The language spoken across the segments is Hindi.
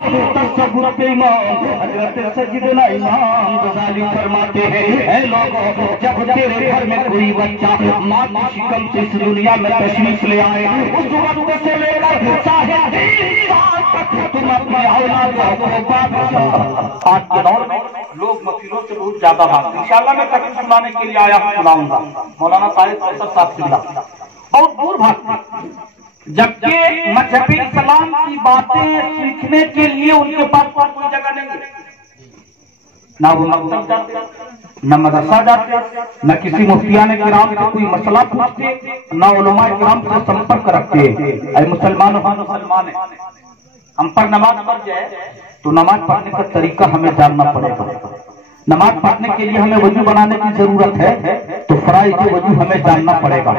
हजरत सैयदना इमाम गजाली फरमाते हैं, ऐ लोगों, जब तेरे घर में कोई बच्चा माँ की शिकम से इस दुनिया में तशरीफ ले आए, उस वक्त से लेकर 3.5 साल तक तुम अपनी औलाद को आज के दौर में लोग मफिलों से बहुत ज्यादा भागते हैं। इंशाअल्लाह मैं तकरीर सुनाने के लिए आया हूँ, सुनाऊंगा मौलाना तारिक साहब सिंधा और दूर भागते, जबकि मजहबी इस्लाम की बातें सीखने के लिए उनके पास कोई जगह नहीं है। ना वो मकतब जाते, न मदरसा जाते, न किसी मुफ्तियाने किराम से कोई मसला पूछते, न उलमा किराम से संपर्क रखते। अरे मुसलमानों, हम मुसलमान हैं, हम पर नमाज पढ़ जाए तो नमाज पढ़ने का तरीका हमें जानना पड़ेगा। नमाज पढ़ने के लिए हमें वजू बनाने की जरूरत है, तो फराइज वजू हमें जानना पड़ेगा।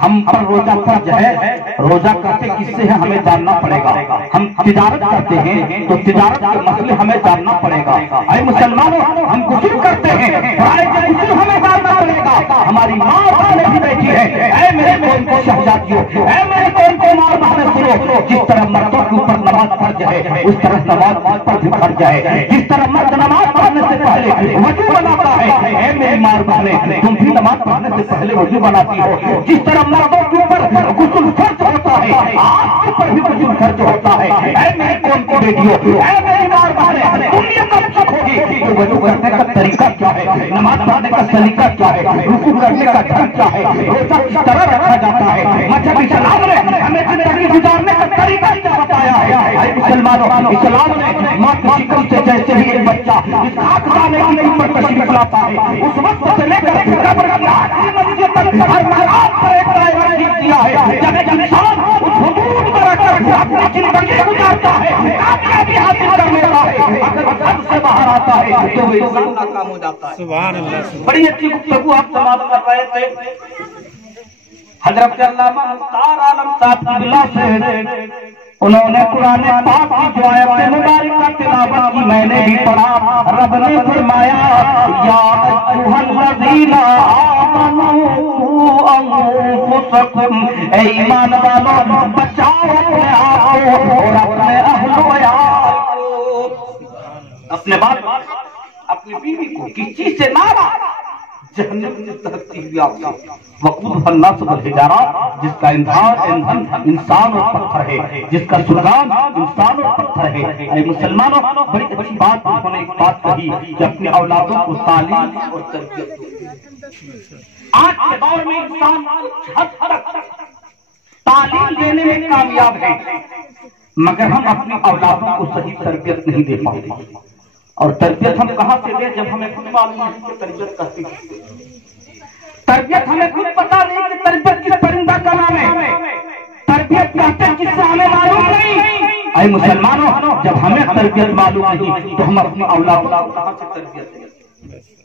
हम पर रोजा फर्ज है, रोजा करते किससे है हमें जानना पड़ेगा। हम तिजारत करते हैं तो तिजारत के मसले हमें जानना पड़ेगा। अरे मुसलमानों, हम गुस्ल करते हैं, फराइज गुस्ल हमें जानना पड़ेगा। हमारी माँ सामने भी बैठी है, ऐ मेरे कौम को शहजादियों, ऐ मेरे कौम को माँ बहने सुनो, जिस तरह मर्दों के ऊपर नमाज फर्ज है उस तरह नमाज पर भी फर्ज है। जिस तरह मर्द नमाज पढ़ने से पहले वजू बनाता है, ऐ मेरी मार बहने, तुम भी नमाज पढ़ने से पहले वजू बनाती हो। जिस तरह मर्दों के ऊपर गुस्ल फर्ज होता है, आपके ऊपर भी वजू फर्ज होता है। ऐ मेरी कौम की बेटियों, ऐ मेरी मार बहने, तुम ये कब सीखोगी कि वजू करने का तरीका क्या है, नमाज पढ़ने का सलीका क्या है, रुकू करने का ढंग क्या है, रोजा किस तरह रखा जाता है। मजहब इस्लाम ने हमें जिंदगी गुजारने का तरीका क्या बताया है। ऐ मुसलमानों, इस्लाम ने माँ की शिकम से जैसे ही एक बच्चा इस खाकदाने के ऊपर तशरीफ लाता है, उस वक्त से लेकर कब्र की आखिरी मंजिल तक हर महराज पर एक दायरा खींच दिया है। जब एक इंसान उस हुदूद पर आकर अपनी जिंदगी गुजारता है, कामयाबी हासिल कर लेता है, अगर घर से बाहर आता है तो वो इंसान नाकाम हो जाता है। सुभान अल्लाह। बड़ी अच्छी गुफ्तगू आप समाप्त कर रहे थे। हजरत अल्लामा मुख्तार आलम साहब किबला से उन्होंने कुरान पाक की जो आयत मुबारक तिलावत की, मैंने भी पढ़ा। रब ने फरमाया, या अय्युहल्लज़ीना आमनू अंफुसकुम, ऐ ईमान वालों बचाओ अपने आप को और अपने अहलो यार को, अपने बाप अपनी बीवी को किस चीज से मारा, जहन्नम में धरती हुई वकूद अन्नास वल हिजारा, जिसका ईंधन इंसान और पत्थर है, जिसका सुलगान इंसान और पत्थर है। ऐ मुसलमानों, बड़ी अच्छी बात उन्होंने एक बात कही कि अपनी औलादों को तालीम और तरबियत दो। आज के दौर में इंसान कुछ हद तक तालीम देने में कामयाब है, मगर हम अपनी औलादों को सही तरबियत नहीं दे पाते। और तरबियत हम कहाँ से दें जब हमें खुद मालूम है कि तरबियत कैसी है। तरबियत हमें खुद पता नहीं कि तरबियत किस परिंदा का नाम है, तरबियत कहते किससे हमें मालूम नहीं। ऐ मुसलमानों, जब हमें तरबियत मालूम नहीं तो हम अपनी औलाद को कहाँ से तरबियत दें।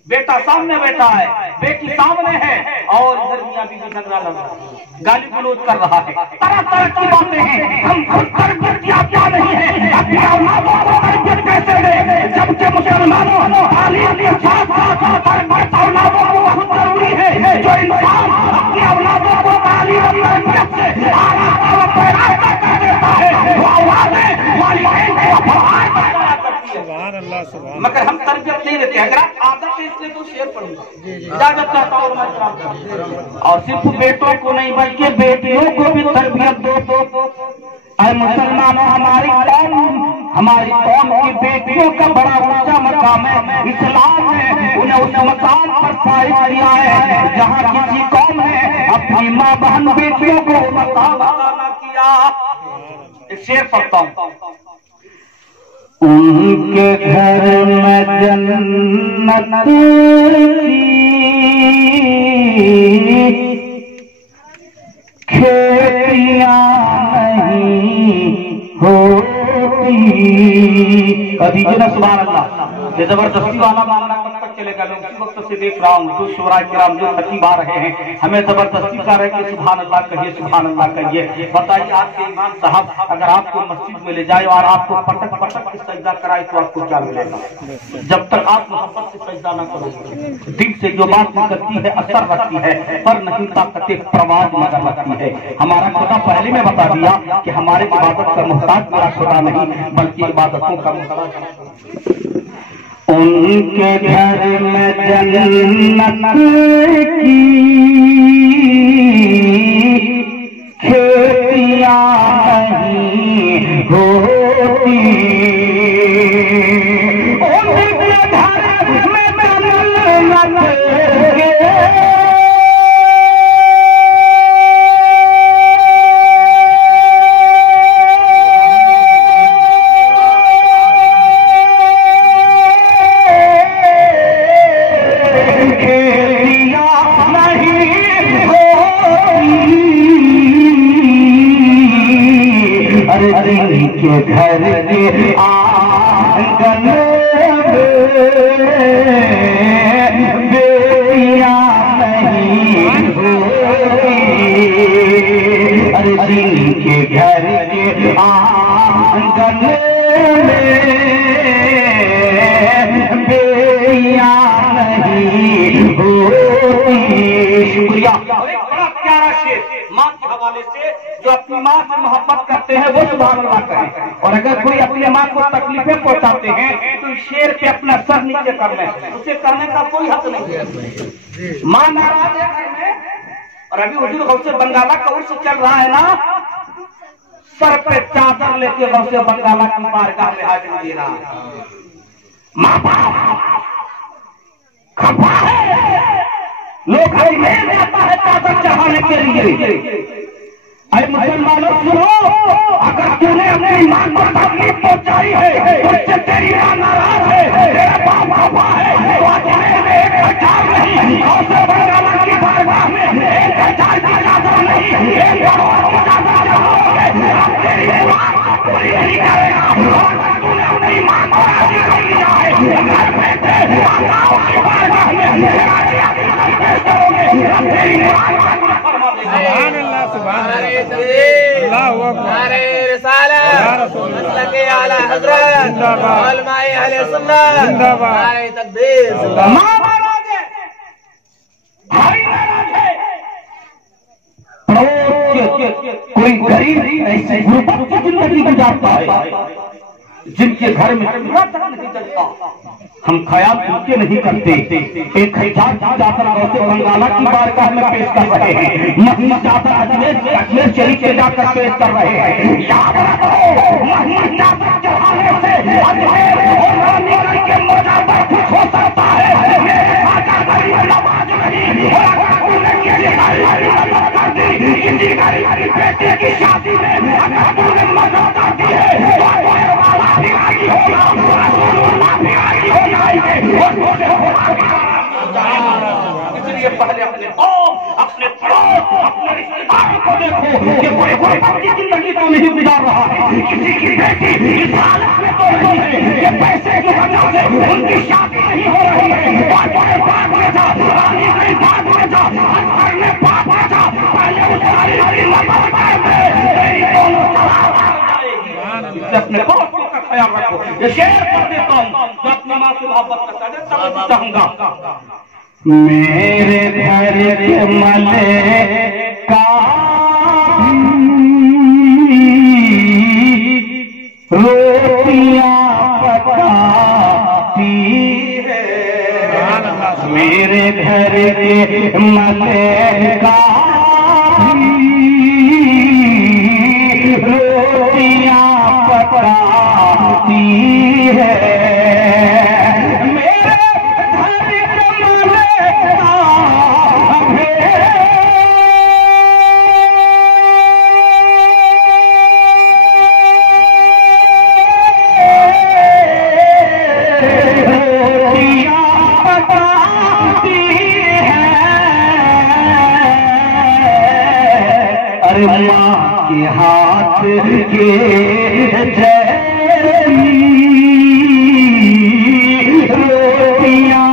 बेटा सामने बैठा है, बेटी सामने है, और इधर मियां बीवी झगड़ा लग रहा है, गाली गलौज कर रहा है, तरह तरह की बातें हैं। हम खुद तरबियत याफ्ता नहीं है, अपनी औलादों को तरबियत कैसे दें, जबकि मुसलमानों तालीम के साथ साथ तरबियत औलादों को बहुत जरूरी है। जो इंसान अपनी औलादों को तालीम और तरबियत से आला पैदा कर देता है, वो औलादें वालिदैन को फरमान पैदा करती है। सुभान अल्लाह, सुभान। मगर हम तरबियत नहीं देते। अगर आप आदत है इसलिए तो शेर पढ़ूंगा, इजाजत चाहता हूँ। और सिर्फ बेटों को नहीं बल्कि बेटियों को भी तरबियत दो। ऐ मुसलमानों, हमारी कौम की बेटियों का बड़ा ऊंचा मकाम है। इस्लाम ने उन्हें उस मकाम पर फाइज किया है जहाँ किसी कौम ने अपनी माँ बहन बेटियों को मकाम अता किया। एक शेर पढ़ता हूँ। उनके घर में जन्नत की खेतियां नहीं होती। अभी जो ना सुभान अल्लाह, ये जबरदस्ती वाला मामला कब तक चले गए। उसी वक्त से देख रहा हूँ जो शुराए किराम जो खतीब आ रहे हैं हमें जबरदस्ती कर रहे हैं कि सुभान अल्लाह कहिए, सुभान अल्लाह कहिए। बताइए आपके इमाम साहब अगर आपको मस्जिद में ले जाए और आपको पटक पटक के सजदा कराए तो आपको क्या मिलेगा? जब तक आप मोहब्बत से सजदा न करोगे, दिल से जो बात निकलती है असर रखती है, पर नहीं ताकत प्रवाद मगर रखती है। हमारा खुदा पहले में बता दिया कि हमारे इबादत का मोहताज मेरा खुदा नहीं बल्कि इबादतों का मोहताज। उनके घर में जन्नत की खेतियां नहीं होती, उनके घर में जन्नत के घर के आंगन बेया नहीं होती, अरे दिल के घर के आंगन बेया नहीं होती। शुक्रिया। बड़ा प्यारा शेर माँ के हवाले से, जो अपनी माँ से मोहब्बत करते हैं वो सुभान अल्लाह करें, और अगर कोई अपनी माँ को तकलीफें पहुंचाते हैं तो शेर पे अपना सर नीचे कर ले, उसे करने का कोई हक नहीं है। माँ नाराज है घर में, और अभी हुजूर गौसे बंगाला का उर्स चल रहा है ना, सर पे चादर लेके गौसे बंगाला की बारगाह में हाजिर दे रहा है। माँ बाप खपा है, लोग अजमेर में आता है चादर चढ़ाने के लिए। अरे मुसलमानों सुनो, अगर तूने अपनी मां को तकलीफ पहुंचाई है, उससे तेरी मां नाराज है, तेरा बाप बाबा है, तो अजमेर में 1000 नहीं, गौसे बंगाला की बारगाह में 1000 की चादर नहीं, 1 करोड़ की चादर चढ़ाओगे, अब तेरी मां पूरी नहीं करेगा। और तूने अपनी मां को राजी कर लिया है, घर में से माताओं की बारगाह में पेश करोगे, अब तेरी मां सुभान अल्लाह, सुभान अल्लाह, नारे रिसालत, मसलके आला हज़रत, उलमाए अहले सुन्नत, नारे तकबीर। मां नाराज है, भाई नाराज है, कोई गरीब ऐसे गुर्बत की जिंदगी गुजारता है जिनके घर में चूल्हा तक नहीं चलता, हम ख्याल उनके नहीं करते। 1000 की चादर गौसे बंगाला की बारगाह में पेश कर रहे हैं, महंगी चादर अजमेर शरीफ से जाकर पेश कर रहे हैं। याद रखो, महंगी चादर चढ़ाने से अजमेर और निकल के मोजा पर खुश हो सकता है। मेरे खाजा गरीब नवाज नहीं, किसी गरीब बेटे की शादी में अगर तूने मदद दी है इसलिए पहले अपने अपने अपने रिश्तेदारों को देखो कि कोई गुर्बत की जिंदगी तो नहीं गुजार रहा है, किसी की बेटी इस हालत में तो नहीं है कि पैसे की वजह से उनकी शादी नहीं हो रही है। बात में था रानी गई, बात में था घर में बात में था, पहले उस सारी मदद कर दे, दोनों अपने पड़ोसियों का ख्याल रखो। ये शेर पढ़ देता हूँ जो अपनी माँ से मोहब्बत करता है, तब चाहूंगा। मेरे घर के मलेका रोटियां पकाती है, मेरे घर के मलेका रोटियां पकाती है। माँ के हाथ के जैसी रोटियां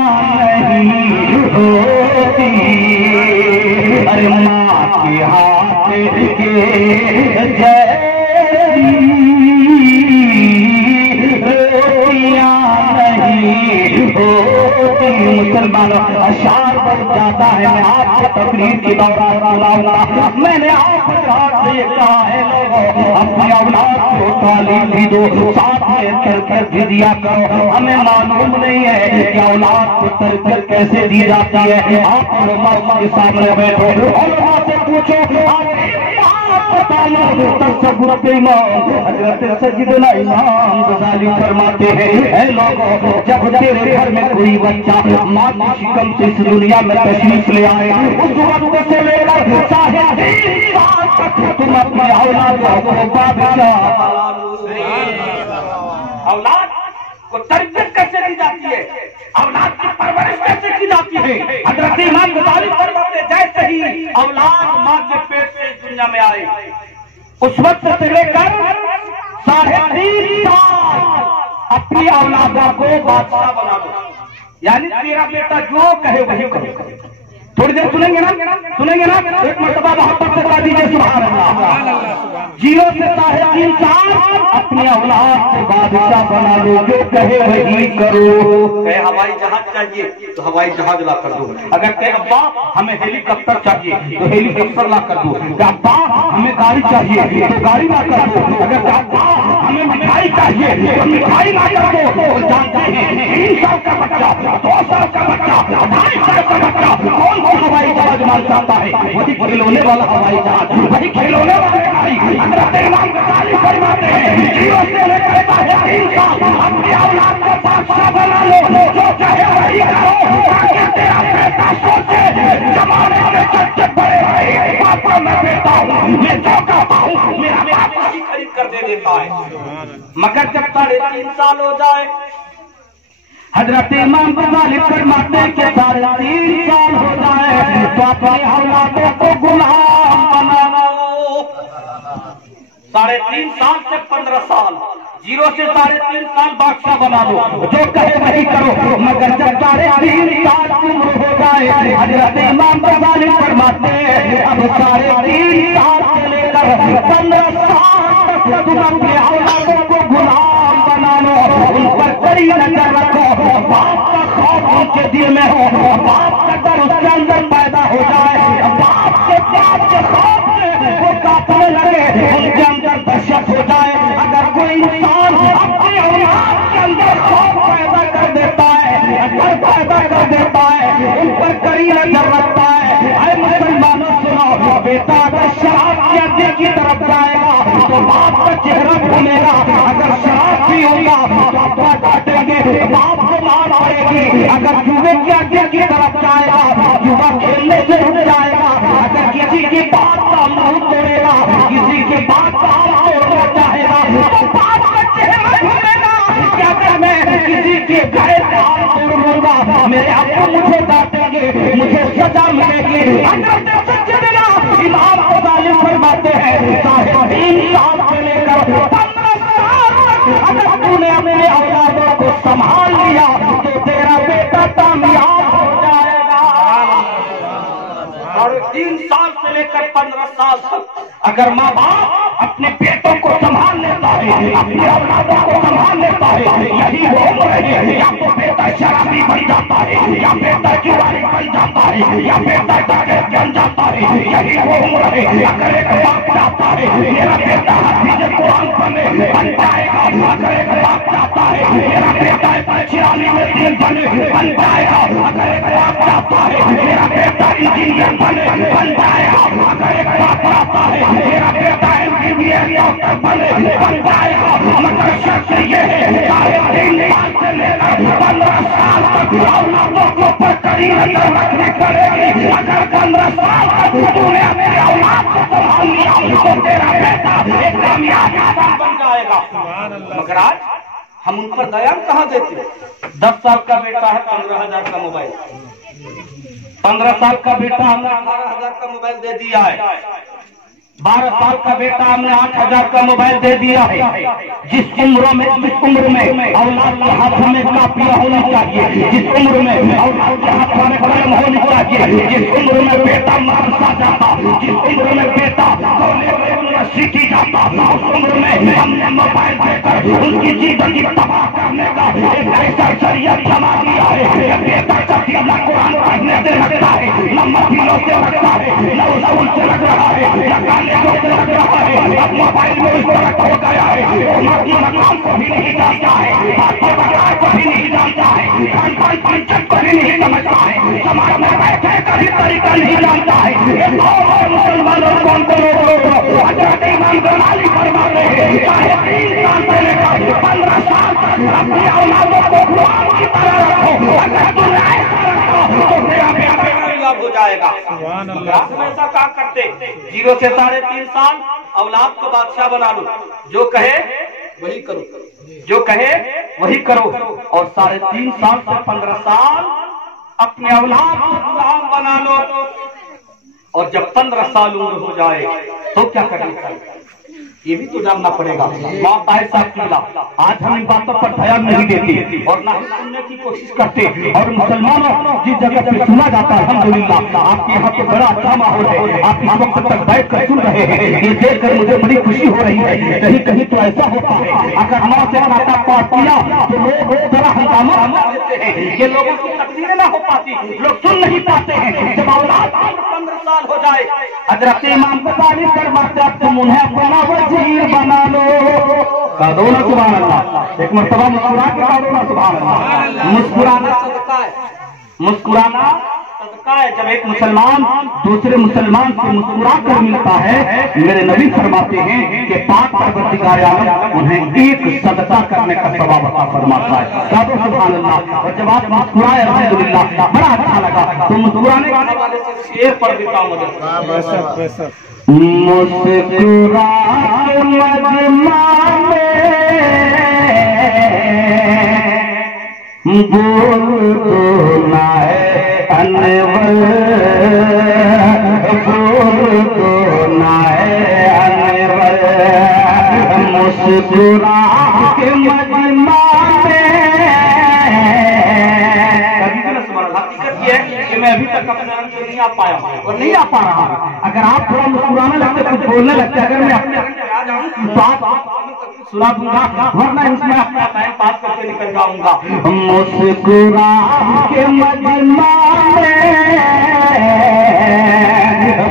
मुसलमान अशार बन जाता है। मैं आपको तकरीर की दौरान बुलाऊंगा। मैंने आप से कहा है लोगों अपनी औलाद को तालीम भी दो, साथ में तरबियत भी दिया करो। हमें मालूम नहीं है कि औलाद को तरबियत कैसे दी जाती है। आप उलमा के सामने बैठो, उलमा से पूछो, सैयदना इमाम गज़ाली फरमाते हैं, ऐ लोगों जब तेरे घर में कोई बच्चा माँ की शिकम से इस दुनिया में तशरीफ ले आए, उस वक्त से लेकर साढ़े 3 साल तक तुम अपने औलाद को तरबियत कैसे दी जाती है, औलाद की परवरिश कैसे की जाती है। हज़रत इमाम गज़ाली फरमाते जैसे ही औलाद माँ के पेट से इस दुनिया में आए, उस वक्त से लेकर 3.5 साल अपनी औलादा को बादशाह बना दो, यानी तेरा बेटा जो कहे वही कहे। थोड़ी देर सुनेंगे ना, सुनेंगे ना, एक मरतबा मोहब्बत से कह दीजिए सुभान अल्लाह। 0 से 3.5 साल अपनी औलाद को बादशाह बना लो, जो कहे वही करो। कहे हवाई जहाज चाहिए तो हवाई जहाज ला कर दो, अगर कहे अब्बा हमें हेलीकॉप्टर चाहिए तो हेलीकॉप्टर ला कर दो, अब्बा हमें गाड़ी चाहिए तो गाड़ी ला कर दो, अगर अब्बा हमें मिठाई चाहिए तो मिठाई ला कर दो। और जानते हैं 3 साल का बच्चा, 2 साल का बच्चा, 2.5 साल का बच्चा कौन हवाई जहाज मान सकता है? वही खिलौने वाला हवाई जहाज, वही खिलौने वाले गाड़ी। हज़रत इमाम गज़ाली फरमाते हैं 0 से लेकर 3 साल अपनी औलाद को बादशाह बना लो, जो चाहे वही करो, ताकि तेरा बेटा सोचे जमाने में चर्चे बड़े भाई पापा मैं बेटा हूँ, मैं जो कहता हूँ मेरा बाप ही खरीद कर दे देता है। मगर जब 3.5 साल हो जाए, हज़रत इमाम गज़ाली फरमाते के 3.5 साल हो जाए तो अपने औलादों को गुलाम बना लो। 3.5 साल से 15 साल, 0 से 3.5 साल बादशाह बना लो, जो कहे वही करो। मगर जब 3.5 साल उम्र हो जाए, हज़रत इमाम गज़ाली फरमाते अब 3.5 साल से लेकर 15 साल तक तुम अपने औलादों को गुलाम बना लो, उन पर कड़ी नजर रखो। बाप का खौफ उनके दिल में हो, बाप का डर उसके अंदर पैदा हो जाए, बाप के खौफ से वो कांपने लगे, उनके अंदर दहशत हो जाए। अगर कोई इंसान अपनी औलाद के अंदर खौफ पैदा कर देता है, डर पैदा कर देता है, उन पर कड़ी नजर रखता है। ऐ मुसलमानों सुनो, बेटा अगर शराब के अड्डे की तरफ जाएगा तो बाप का चेहरा भूलेगा, अगर शराब भी होगा तो अब्बा डांटेंगे, बाप को मार आएगी। अगर जुए के अड्डे की तरफ जाएगा, जुआ खेलने से रुक जाएगा। अगर किसी की बात का मुंह तोड़ेगा, किसी की बात का हाथ तोड़ना चाहेगा तो बाप का चेहरा भूलेगा। क्या मैं किसी के घर का हाथ तोड़ लूंगा, मेरे अब्बा मुझे डांटेंगे, मुझे सजा मिलेगी। इमाम गज़ाली फरमाते हैं 3.5 साल से लेकर 15 साल तक अगर तूने अपने औलादों को संभाल लिया तो तेरा बेटा कामयाब हो जाएगा। 3 साल से लेकर 15 साल तक अगर माँ बाप अपने बेटों को संभाल लेता है, अपनी औलादों को संभाल लेता है, यही वो उम्र है या तो बेटा शराबी बन जाता है, या बेटा जुआरी बन जाता है, या बेटा डकैत बन जाता है, यही वो उम्र है। अगर एक बाप चाहता है मेरा बेटा हाफिज़ कुरान बन पाएगा, अगर एक बाप चाहता है मेरा बेटा चिरानी में दिन बन पाएगा, अगर एक बाप चाहता है मेरा बेटा इंजीनियर बन पाएगा, अगर एक बाप चाहता है मेरा बेटा MBBS डॉक्टर बन पाएगा। मगर शर्त ये है 3.5 साल से लेकर 15 साल तक औलादों को पर कड़ी नजर रखनी पड़ेगी। अगर 15 साल तक तूने अपने औलाद को संभाल लिया तो तेरा बेटा एक कामयाब इंसान बन जाएगा। मगर आज हम उन पर दया कहाँ देते? 10 साल का बेटा है 15,000 का मोबाइल, 15 साल का बेटा हमने 18,000 का मोबाइल दे दिया है, 12 साल का बेटा हमने 8,000 का मोबाइल दे दिया है। जिस उम्र में औलाद के हाथ में कापियां होनी चाहिए, जिस उम्र में औलाद के हाथ में कलम होनी चाहिए, जिस उम्र में बेटा मदरसा जाता, जिस उम्र में बेटा यूनिवर्सिटी जाता, उस उम्र में हमने मोबाइल देकर उनकी जिंदगी तबाह करने का एक ऐसा जरिया जमा दिया है। बेटा कभी अपना कुरान पढ़ने से लगता है, न मफिलों से लगता है, न उसूल से लग रहा है, न कालेजों से लग रहा है। अब मोबाइल में इस तरह हो गया है, माटी मकान को भी नहीं जानता है, हाथों बगार को भी नहीं जानता है, खानपान पंचक को भी नहीं समझता है, समाज में बैठे का भी तरीका नहीं जानता है। एक और मुसलमानों कौन हजरत इमाम गजाली फरमाते हैं, चाहे 3 साल से लेकर 15 साल तक अपनी औलादों को कुरान की तरह रखो, अगर तुम ऐसा रखो तो तेरा बेटा कामयाब हो जाएगा। ऐसा काम करते 0 से 3.5 साल औलाद को बादशाह बना लो, जो कहे वही करो, जो कहे वही करो, और 3.5 साल से 15 साल अपने औलाद को गुलाम बना लो, और जब 15 साल उम्र हो जाए तो क्या करना चाहिए ये भी तो जानना पड़ेगा। माँ ताहिर साहब किबला आज हम इन बातों पर ध्यान नहीं देते और ना ही सुनने की कोशिश करते, और मुसलमानों जिस जगह पे सुना जाता है अल्हम्दुलिल्लाह आपके यहाँ पे बड़ा अच्छा माहौल है, आप इस वक्त तक बैठ कर सुन रहे हैं, ये देख कर मुझे बड़ी खुशी हो रही है। कहीं कहीं तो ऐसा होता है अगर माँ से नाता पाठ किया तो लोग बड़ा हंगामा देते हैं, ये लोगों की तकदीरें ना हो पाती, लोग सुन नहीं पाते हैं। जब औलाद 15 साल हो जाए हजरत इमाम गजाली फरमाते तुम उन्हें अपना वजीर बना लो, कह दो ना सुभान अल्लाह, एक मर्तबा मुस्कुरा के कह दो ना सुभान अल्लाह। मुस्कुराना सदका है, मुस्कुराना सदका है। जब एक मुसलमान दूसरे मुसलमान से मुस्कुरा कर मिलता है, मेरे नबी फरमाते हैं कि पाक परवरदिगार आलम उन्हें एक सदका करने का सवाब अता फरमाता है, कह दो सुभान अल्लाह। और जब आप मुस्कुराए अल्हम्दुलिल्लाह बड़ा अच्छा लगा, तो मुस्कुराने वाले से शेर पर भी काम होता है। मुस्कुरा के मजमा में बोल दो ना है अनवर, बोल दो ना है अनवर, मुस्कुरा के मजमा मैं अभी तक अपने रंग से नहीं आ पाया और नहीं आ पा रहा। अगर आप थोड़ा मुस्कुराने लगते, कुछ बोलने लगते, अगर मैं अपने आ जाऊँ बात सुना दूंगा, वरना इसमें अपना टाइम पास करके निकल जाऊंगा। मुस्कुरा के मजमा में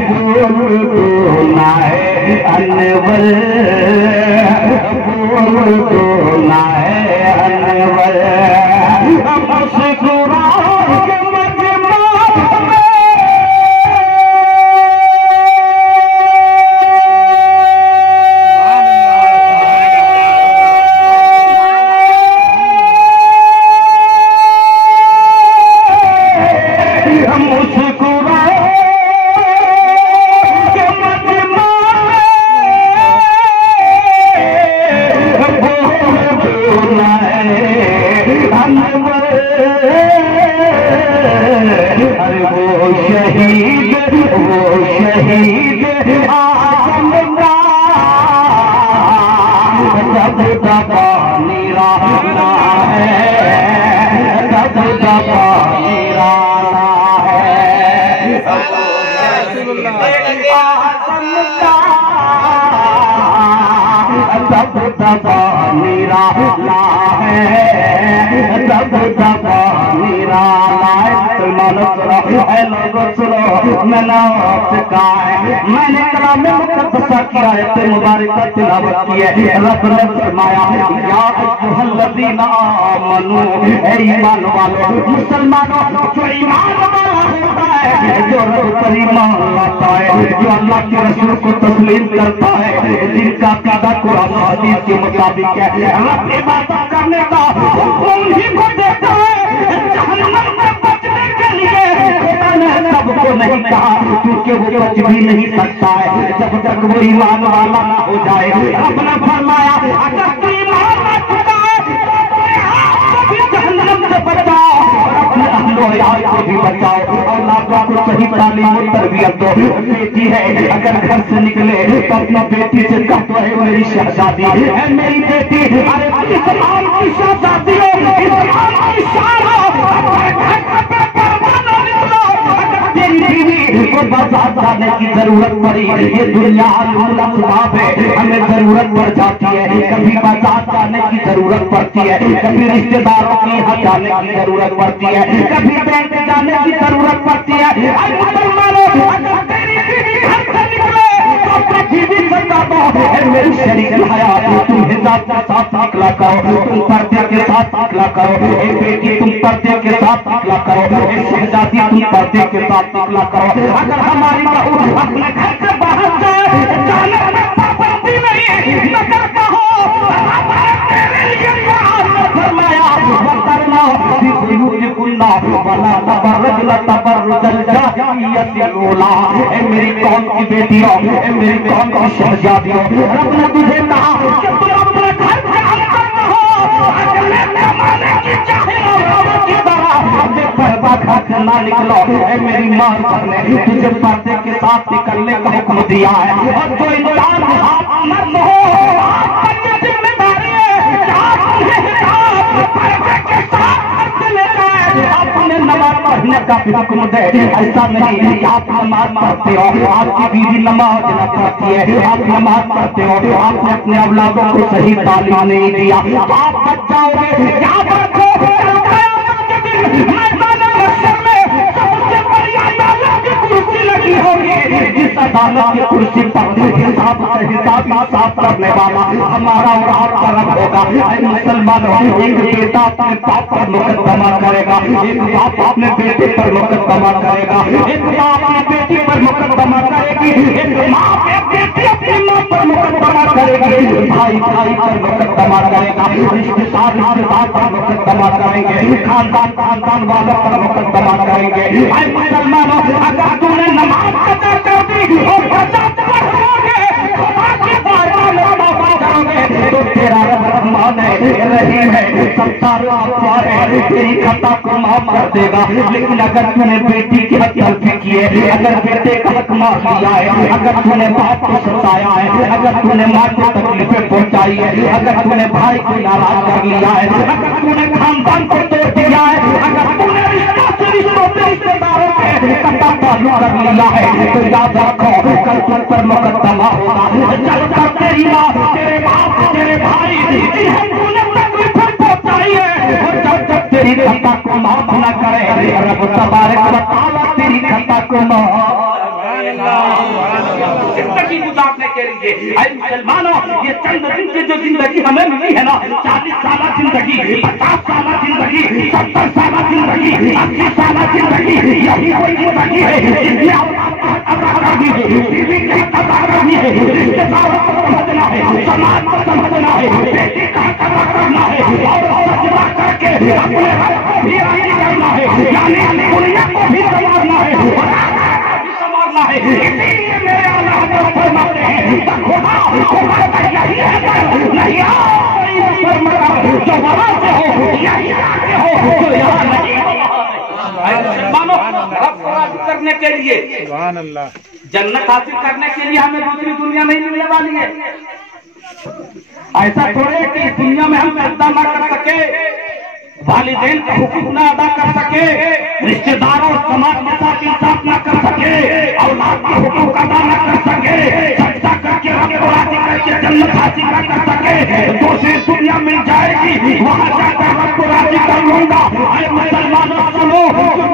बोल ना है अनवर, बोल ना है अनवर, मुस्कुरा मैंने कलाम में मुक़द्दसा किया है, तो मुबारक का तिलावत की है। रब ने फरमाया या अय्युहल्लज़ीना आमनू, ऐ ईमान वालों मुसलमानों, जो ईमान वाला होता है, जो रब पर ईमान लाता है, जो अल्लाह के रसूल को तस्लीम करता है, जिनका क़ादा कुरान और हदीस के मुताबिक है, रब इबादत करने का हुक्म ही को देता है। जहन्नम से बचने के लिए सबको नहीं कहा, क्योंकि वो बच भी नहीं सकता है जब तक वो ईमान वाला ना हो जाए। अपना फरमाया अगर तू ईमान ना खुदा जहन्नम से बचाओ, अपने अहलो यार को भी बचाओ, और सही तालीम और तरबियत दो। बेटी है अगर घर से निकले तो अपनी बेटी से कह दो है मेरी शहजादी है मेरी बेटी, अरे इस्लाम की शहजादी हो, इस्लाम की शान हो, तेरी बीवी को बाजार जाने की जरूरत पड़ी, ये दुनिया असबाब है, हमें जरूरत पड़ जाती है, कभी बाजार जाने की जरूरत पड़ती है, कभी रिश्तेदारों के यहाँ जाने की जरूरत पड़ती है, कभी बैंक जाने की जरूरत पड़ती है। मेरी शरीक हयात तुम हिजाब के साथ निकला करो, तुम पर्दे के साथ निकला करो, एक बेटी तुम पर्दे के साथ निकला करो, एक शहजादी तुम पर्दे के साथ निकला करो। अगर हमारी बहू अपने घर से बाहर जाए जाने में पाबंदी नहीं, मगर कहो तेरे लिए फरमाया वरना बिकुल्ला वला तबरजुल तबरजुल जाहिलियत ओला। ए मेरी कौम की बेटियों, ए मेरी कौम की शहजादियों, रब ने तुझे कहा कि तुम अपने घर से अलग रहो, अगले जमाने की जाहिलियत की तरह अपने पर्दा खाकर ना निकलो। ए मेरी मां ने तुझे पर्दे के साथ निकलने का हुक्म दिया है, और जो इंसान हाथ मर्द हो आप पर ये जिम्मेदारी है कि आप उन्हें पर्दे के साथ आपने नमाज पढ़ने का भी हुक्म दे। ऐसा नहीं कि आप नमाज पढ़ते हो, आपकी बीवी नमाज न पढ़ती है, आप नमाज पढ़ते हो, आपने अपने औलादों को सही तालीम नहीं दिया, तो आप बच जाओगे। याद रखो कुर्सी लगी होगी, जिस अदालत की कुर्सी पर हिसाब करने वाला हमारा और आपका रब होगा। मुसलमानों, एक बेटा अपने बाप पर मुकदमा करेगा, एक बाप अपने बेटे पर मुकदमा करेगा, एक बाप अपनी बेटी पर मुकदमा करेगी, एक माँ बेटी अपनी माँ पर मुकदमा करेगी, भाई भाई पर मुकदमा करेगा, रिश्तेदार पर मुकदमा करेंगे, खानदान वालों पर मुकदमा करेंगे। मुसलमानों, अगर तूने नमाज अदा कर दी और तो तेरा रहमान है, रहीम है, सत्तार है, तेरी खता को माफ कर देगा। लेकिन अगर तूने बेटी की हत्या की है, अगर बेटे का हक मार लिया है, अगर तूने बाप को सताया है, अगर तूने माँ को तकलीफें पहुंचाई है, अगर तूने भाई को नाराज कर लिया है, अगर तूने खानदान को तोड़ दिया है, अगर तूने रिश्तेदारों के कटा चालू कर लिया है, तो याद रखो कल तुम पर मुकदमा होगा। जब तक तेरी माँ, तेरे बाप, तेरे भाई तकलीफें पहुंचाई है, और जब तक तेरी खता को माफ न करे, रब तबारक व तआला तेरी खता को जिंदगी गुजारने के लिए। मुसलमानों, ये चंद दिन की जो जिंदगी हमें मिली है ना, 40 साल जिंदगी, 50 साल जिंदगी, 70 साल जिंदगी, 80 साल जिंदगी, यही कोई जिंदगी है जिसमें रिश्तेदारों को समझना है, समाज को समझना है, बेटी का कदर करना है, और सजदा करके अपने रब को भी राजी करना है, यानी दुनिया को भी संवारना है, संवारना है। इसीलिए मेरे अल्लाह को फरमाते हैं खुदा का यही है, नहीं जो वहां से हो यही हो, जो यहाँ नहीं मानो। रब को राजी करने के लिए, जन्नत हासिल करने के लिए हमें दूसरी दुनिया नहीं मिलने वाली है। ऐसा थोड़े कि इस दुनिया में हम सजदा न कर सके, वालिदैन का हुकूक न अदा कर सके, रिश्तेदारों और समाज के साथ इंसाफ न कर सके, औलाद के हुकूक अदा न कर सके, सजदा करके रब को राजी करके जन्नत हासिल न कर सके, दूसरी दुनिया मिल जाएगी, वहां जाकर रब को राजी कर लूंगा। मुसलमानों सुनो,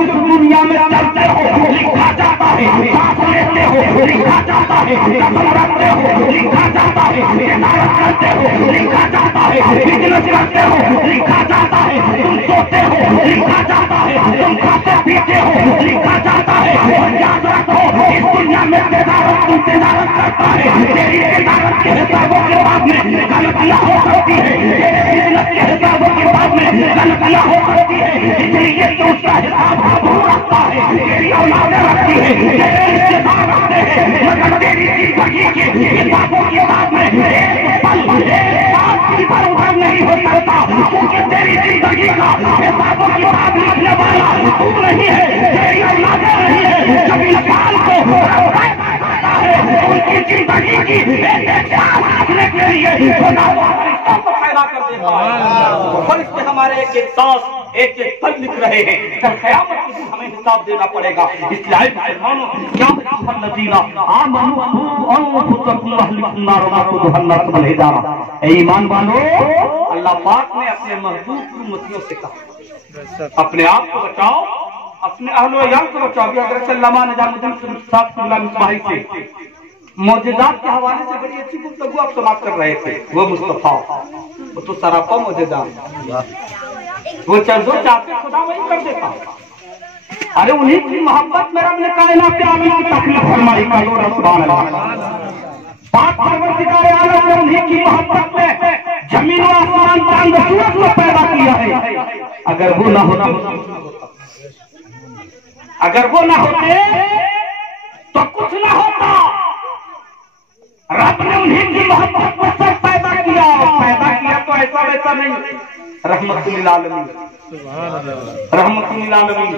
इस दुनिया में चलते हो लिखा जाता है, सांस लेते हो लिखा जाता है, कसम रखते हो लिखा जाता है, इबादत करते हो लिखा जाता है, बिजनेस करते हो लिखा जाता है, तुम सोते हो लिखा जाता है, तुम खाते पीते हो लिखा जाता है। और याद रखो इस दुनिया में तिजारत करता है, तेरी तिजारत के हिसाबों के बाद में गलतियां हो सकती है, तेरे बिजनेस के हिसाबों के बाद में गलतियां हो सकती है, इसलिए कि उसका हिसाब वो रखता है, तेरी औलादें रखती है, तेरे रिश्तेदार रखते हैं, मगर तेरी जिंदगी के हिसाबों के बाद में एक पल इधर उधर नहीं हो सकता, क्योंकि तेरी जिंदगी का हिसाबों की बात लिखने वाला तू नहीं है, तेरी औलादें नहीं है। जब इंसान को उनकी जिंदगी की लिखने के लिए पैदा कर देता है, और इसमें हमारे एक एक सांस एक एक पल लिख रहे हैं, जब क़यामत के दिन हमें हिसाब देना पड़ेगा। इसलिए मुसलमानों क्या नजीरा ईमान वालों, अल्लाह पाक ने अपने महबूब की उम्मतियों से कहा अपने आप को बचाओ, अपने अहल व याल को बचाओ। हज़रत अल्लामा निजामुद्दीन साहब से मौजूदात के हवाले से बड़ी अच्छी गुफ्तगू आप समाप्त कर रहे थे। वो मुस्तफा वो तो सरापा मौजूदात, वो दो चाहते खुदा वही कर देता। अरे उन्हीं की मोहब्बत में रब ने कायनात आलम की तकलीफ फरमाई का लो सुभान अल्लाह। पाक परवरदिगार आलम ने उन्हीं की मोहब्बत में जमीन और आसमान चांद सूरज को पैदा किया है। अगर वो ना होता, अगर वो ना होते तो कुछ ना होता। रब ने उन्हीं की मोहब्बत में सब पैदा किया, तो ऐसा वैसा नहीं, रहमतुल आलमीन, रहमतुल आलमीन।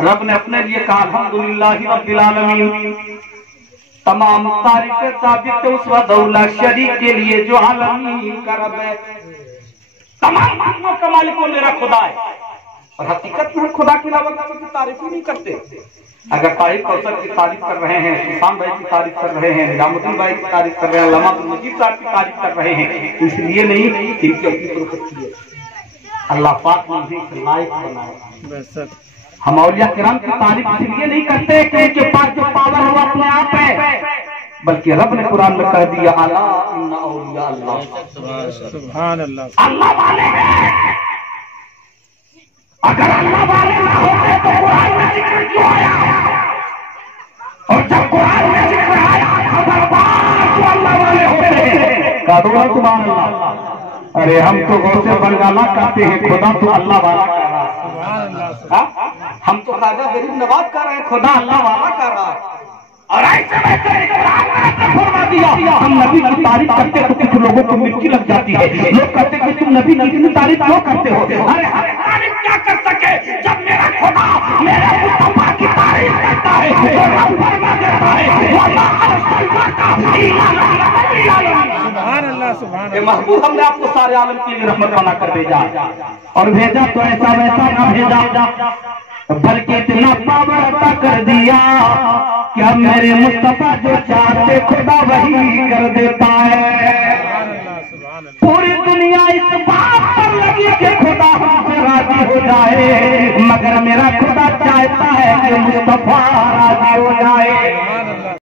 रब ने अपने लिए कहा अल्हम्दुलिल्लाहि रब्बिल आलमीन, तमाम तारीफ साबित उस वदौला शरीक के लिए जो आलमीन का रब है, तमाम चीजों का मालिक वो मेरा खुदा है। और हकीकत में खुदा के अलावा किसी की तारीफ ही नहीं करते। अगर तारीफ कौसर की तारीफ कर रहे हैं, सुल्तान भाई की तारीफ कर रहे हैं, निजामुद्दीन भाई की तारीफ कर रहे हैं, अल्लामा अब्दुल मजीद साहब की तारीफ कर रहे हैं, तो इसलिए नहीं इनकी अपनी प्रवृत्ति है, अल्लाह पाक ने उन्हें लायक बनाया। हम औलिया किराम की तारीफ इसलिए नहीं करते कि उनके पास जो पावर है वो अपने आप है, बल्कि रब ने कुरान में कह दिया अला इन्ना औलिया अल्लाह, सुभान अल्लाह, अल्लाह वाले हैं। अगर अल्लाह वाले ना होते तो कुरान में जिक्र क्यों आया? और जब कुरान में जिक्र आया खबरदार तो अल्लाह वाले होते का दो सुभान अल्लाह। अरे हम तो गौसे बरगाना कहते हैं, खुदा तो अल्लाह वाला कर रहा है। हम तो ख्वाजा गरीब नवाज कर रहे हैं, खुदा अल्लाह वाला कर रहा है। और ऐसे वैसे फरमा दिया हम नबी की तारीफ करते तो कुछ लोगों को मिर्ची लग जाती है। लोग कहते कि तुम नबी की तारीफ क्यों करते हो? अरे हर तारीफ क्या कर सके जब मेरा खुदा मेरे मुस्तफा की तारीफ करता है तो रब फरमा देता है सुभान अल्लाह सुभान अल्लाह। महबूब हमने आपको सारे आलम के लिए रहमत बना कर भेजा, और भेजा तो ऐसा वैसा ना भेजा, बल्कि इतना पावर अता कर दिया कि अब मेरे मुस्तफा जो चाहते खुदा वही कर देता है। पूरी दुनिया इस बात पर लगी कि खुदा हमसे राजी हो जाए, मगर मेरा खुदा चाहता है कि मुस्तफा